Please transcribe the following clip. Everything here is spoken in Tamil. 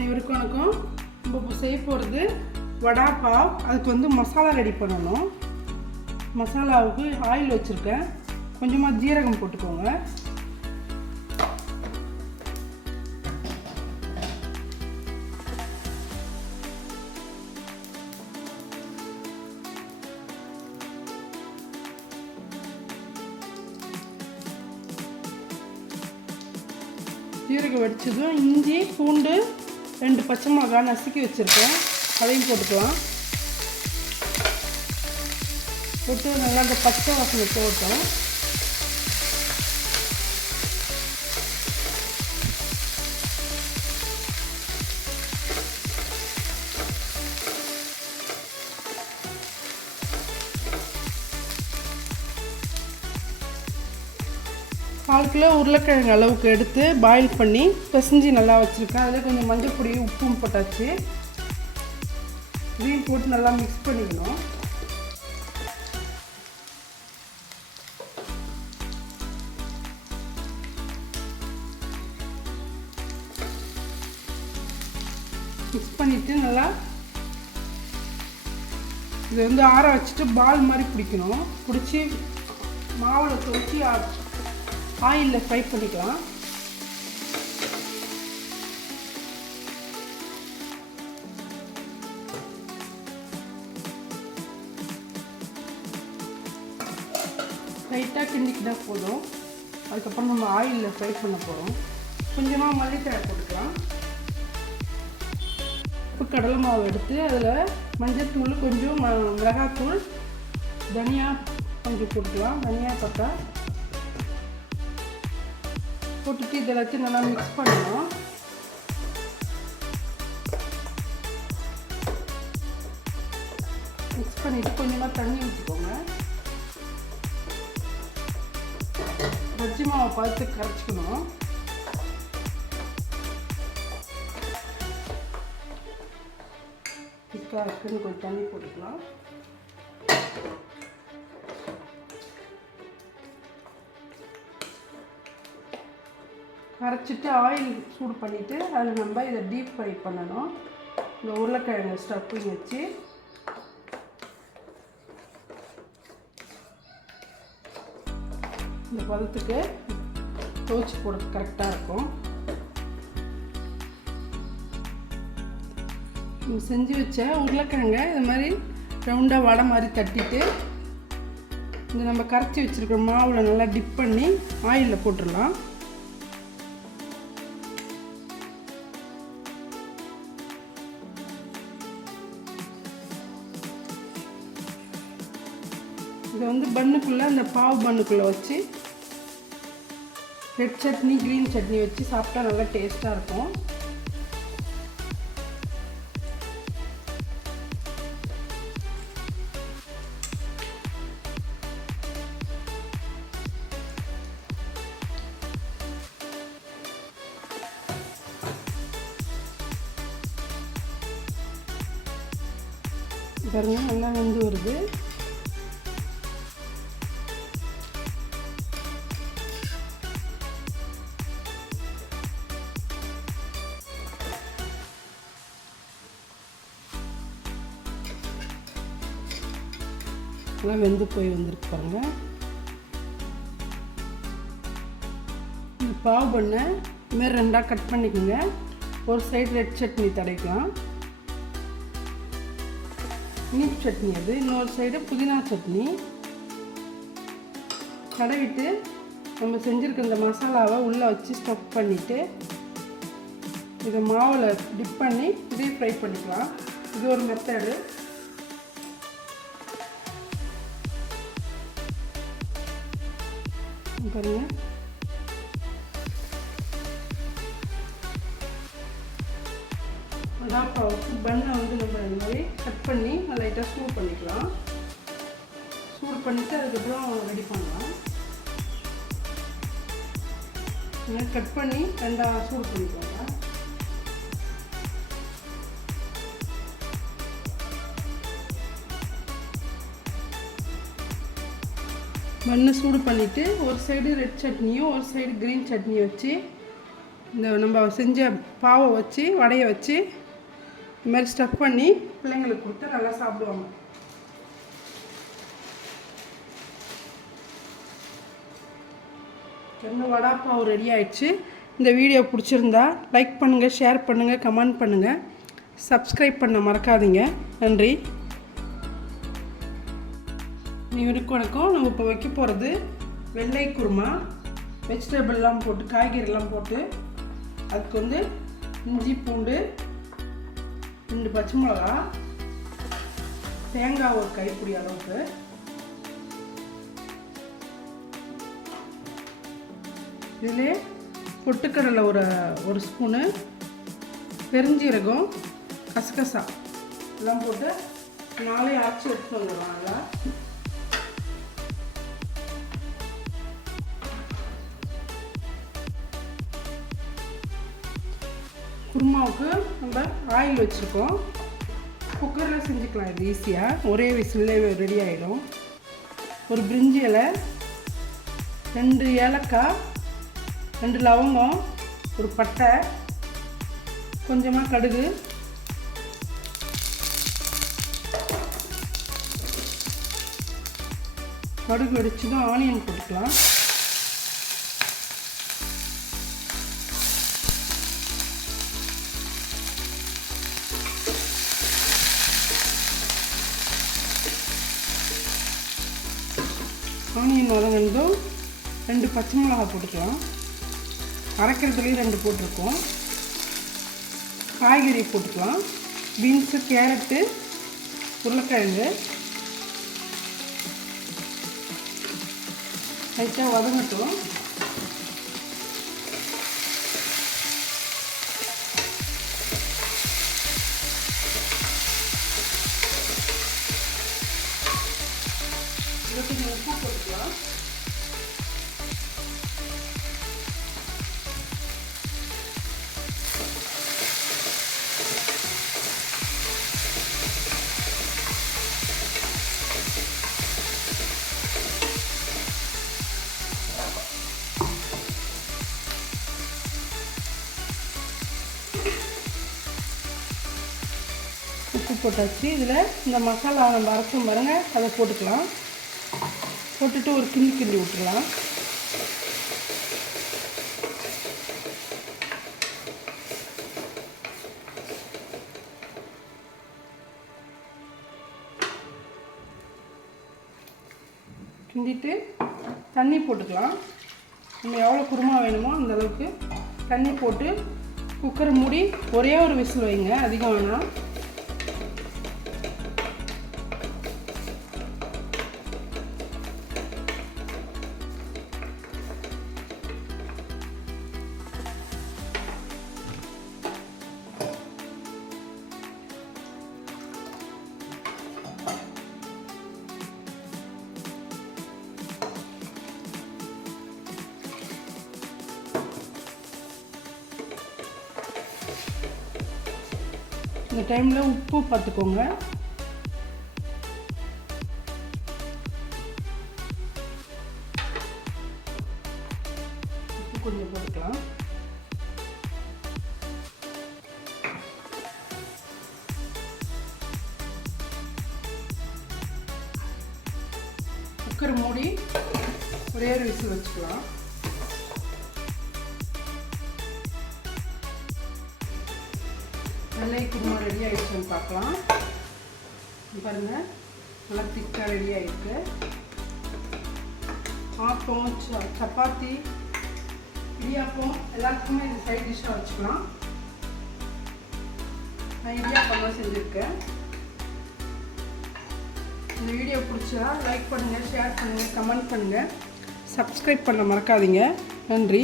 அனைவருக்கும் வணக்கம். நம்ம இப்போ செய்ய போகிறது வடா பாவ். அதுக்கு வந்து மசாலா ரெடி பண்ணணும். மசாலாவுக்கு ஆயில் வச்சுருக்கேன். கொஞ்சமாக ஜீரகம் போட்டுக்கோங்க. ஜீரகம் வடிச்சதும் இஞ்சி பூண்டு 2 பச்சை மிளகாய் நசுக்கி வச்சுருக்கேன், அதையும் போட்டுக்கலாம். போட்டு நல்லா அந்த பச்சை வாசனை போட்டோம். கால் கிலோ உருளைக்கிழங்கு அளவுக்கு எடுத்து பாயில் பண்ணி பிசைஞ்சு நல்லா வச்சுருக்கேன். அதில் கொஞ்சம் மஞ்சள் பொடி உப்பும் போட்டாச்சு. இதையும் போட்டு நல்லா மிக்ஸ் பண்ணிக்கணும். மிக்ஸ் பண்ணிவிட்டு நல்லா இதை வந்து ஆற வச்சுட்டு பால் மாதிரி பிடிக்கணும். பிடிச்சி மாவில் துவச்சி ஆயிலில் ஃப்ரை பண்ணிக்கலாம். லைட்டாக கிண்டிக்கிட்டா போதும். அதுக்கப்புறம் நம்ம ஆயிலில் ஃப்ரை பண்ண போகிறோம். கொஞ்சமாக மல்லித்தழை போட்டுக்கலாம். இப்போ கடலை மாவு எடுத்து அதில் மஞ்சள்தூள் கொஞ்சம் மிளகாத்தூள் தனியா கொஞ்சம் போட்டுக்கலாம். தனியா பட்டா போட்டுட்டு இதை எல்லாத்தையும் நல்லா மிக்ஸ் பண்ணணும். மிக்ஸ் பண்ணிவிட்டு கொஞ்சமாக தண்ணி ஊற்றிக்கோங்க. பஜ்ஜி மாவை பார்த்து கரைச்சிக்கணும். திக்காக இருக்குன்னு கொஞ்சம் தண்ணி போட்டுக்கலாம். அரைச்சிட்டு ஆயில் சூடு பண்ணிவிட்டு அதில் நம்ம இதை டீப் ஃப்ரை பண்ணணும். இந்த உருளைக்கிழங்கு ஸ்டஃப்பிங் வச்சு இந்த பதத்துக்கு துவச்சி போடுறது கரெக்டாக இருக்கும். செஞ்சு வச்ச உருளைக்கிழங்கை இது மாதிரி ரவுண்டாக வடை மாதிரி தட்டிட்டு இந்த நம்ம கரைச்சி வச்சுருக்கிற மாவில் நல்லா டிப் பண்ணி ஆயிலில் போட்டுடலாம். இதை வந்து பன்னுக்குள்ளே அந்த பாவ் பன்னுக்குள்ளே வச்சு ரெட் சட்னி க்ரீன் சட்னி வச்சு சாப்பிட்டா நல்லா டேஸ்ட்டாக இருக்கும். பாருங்க நல்லா வெந்து வருது. நல்லா வெந்து போய் வந்திருக்கு பாருங்க. இந்த பாவ் பண்ண இதுமாரி 2ஆக கட் பண்ணிக்கோங்க. ஒரு சைடு ரெட் சட்னி தடைக்கலாம், இனிப்பு சட்னி அது. இன்னொரு சைடு புதினா சட்னி தடவிட்டு நம்ம செஞ்சுருக்க இந்த மசாலாவை உள்ளே வச்சு ஸ்டஃப் பண்ணிவிட்டு இதை மாவில் டிப் பண்ணி இதே ஃப்ரை பண்ணிக்கலாம். இது ஒரு மெத்தடு. பாருங்க வடா பாவுக்கு பண்ணை வந்து நம்ம இந்த மாதிரி கட் பண்ணி லைட்டாக சூடு பண்ணிக்கலாம். சூடு பண்ணிவிட்டு அதுக்கப்புறம் ரெடி பண்ணலாம். கட் பண்ணி 2ஆக சூடு பண்ணிக்கோங்க. மண்ணை சூடு பண்ணிவிட்டு ஒரு சைடு ரெட் சட்னியும் ஒரு சைடு க்ரீன் சட்னியும் வச்சு இந்த நம்ம செஞ்ச பாவை வச்சு வடையை வச்சு இது மாதிரி ஸ்டஃப் பண்ணி பிள்ளைங்களுக்கு கொடுத்து நல்லா சாப்பிடுவாங்க. எங்கள் வடை பாவு ரெடி ஆயிடுச்சு. இந்த வீடியோ பிடிச்சிருந்தா லைக் பண்ணுங்கள், ஷேர் பண்ணுங்கள், கமெண்ட் பண்ணுங்கள், சப்ஸ்கிரைப் பண்ண மறக்காதீங்க. நன்றி. இவருக்கு வணக்கம். நம்ம இப்போ வைக்க போகிறது வெள்ளை குருமா. வெஜிடபிள்லாம் போட்டு காய்கறிலாம் போட்டு அதுக்கு வந்து இஞ்சி பூண்டு 2 பச்சை மிளகா, தேங்காய் ஒரு கைப்பிடி அளவுக்கு, இதிலே பொட்டுக்கடலை ஒரு ஸ்பூனு, பெருஞ்சீரகம், கசகசா எல்லாம் போட்டு 4 அரைச்சி எடுத்து வந்துடுவோம். நல்லா குருமாவுக்கு நம்ம ஆயில் வச்சுருக்கோம். குக்கரில் செஞ்சுக்கலாம். இது ஈஸியாக ஒரே விசிலே ரெடி ஆகிடும். ஒரு பிரிஞ்சி இலை, 2 ஏலக்காய், 2 லவங்கம், ஒரு பட்டை, கொஞ்சமாக கடுகு, கடுகு வெடிச்சதும் ஆனியன் போட்டுக்கலாம். ஆனியன் வதங்கினதும் 2 பச்சை மிளகா போட்டுக்கலாம். அரைக்கிறதுலேயும் 2 போட்டிருக்கோம். காய்கறி போட்டுக்கலாம். பீன்ஸு, கேரட்டு, உருளைக்கிழங்கு லைட்டாக வதங்கட்டும். கொஞ்சம் உப்பு போட்டுக்கலாம். உப்பு போட்டாச்சு. இதில் இந்த மசாலா நம்ம அரைச்சோம் பாருங்க, அதை போட்டுக்கலாம். போட்டுட்டு ஒரு கிண்டி விட்டுக்கலாம். கிண்டிட்டு தண்ணி போட்டுக்கலாம். நம்ம எவ்வளோ குருமா வேணுமோ அந்த அளவுக்கு தண்ணி போட்டு குக்கரை மூடி ஒரே ஒரு விசில் வைங்க, அதிகம் வேணாம். இந்த டைமில் உப்பு பார்த்துக்கோங்க. உப்பு கொஞ்சம் போட்டுக்கலாம். குக்கர் மூடி ஒரே ஒரு விசில் வச்சுக்கலாம். வெள்ளை குருமா ரெடி ஆகிடுச்சுன்னு பார்க்கலாம். பாருங்கள், நல்லா திக்காக ரெடி ஆகிருக்கு. ஆப்பம், சப்பாத்தி, இடியாப்பம் எல்லாத்துக்குமே இது சைட் டிஷ்ஷாக வச்சுக்கலாம். நான் இடியாப்பம் தான் செஞ்சுருக்கேன். இந்த வீடியோ பிடிச்சா லைக் பண்ணுங்கள், ஷேர் பண்ணுங்கள், கமெண்ட் பண்ணுங்கள், சப்ஸ்கிரைப் பண்ண மறக்காதீங்க. நன்றி.